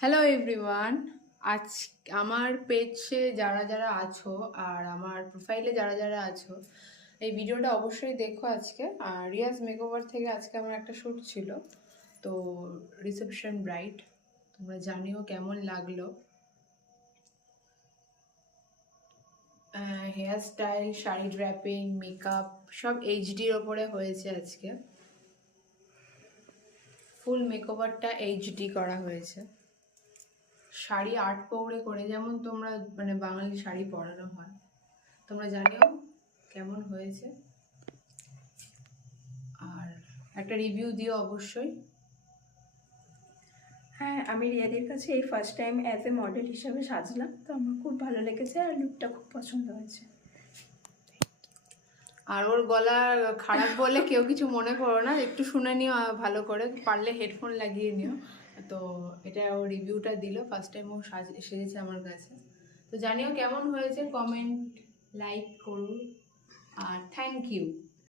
Hello everyone. আজ আমার পেজে যারা যারা আছো আর আমার প্রোফাইলে যারা যারা আছো, এই ভিডিওটা অবশ্যই দেখো আজকে। আর রিয়াজ মেকওভার থেকে আজকে আমার একটা শ্যুট ছিল, তো রিসেপশন ব্রাইড। তোমরা জানিও কেমন লাগলো। Hair style, sari draping, makeup সব এইচডির ওপরে হয়েছে আজকে। ফুল মেকওভারটা এইচডি করা হয়েছে। শাড়ি আট পৌড়ে করে, যেমন তোমরা মানে বাঙালি শাড়ি পরানো হয়। তোমরা জানিও কেমন হয়েছে, আর একটা রিভিউ দিও অবশ্যই। হ্যাঁ, আমি রিয়াদির কাছে এই first time as a model হিসাবে সাজলাম, তো আমার খুব ভালো লেগেছে আর লুকটা খুব পছন্দ হয়েছে। আর ওর গলা খারাপ বলে কেউ কিছু মনে করো না, একটু শুনে নিও ভালো করে, পারলে হেডফোন লাগিয়ে নিও। তো এটা ও রিভিউটা দিল, ফার্স্ট টাইম ও সেজেছে আমার কাছে। তো জানিও কেমন হয়েছে, কমেন্ট লাইক করুন, আর থ্যাংক ইউ।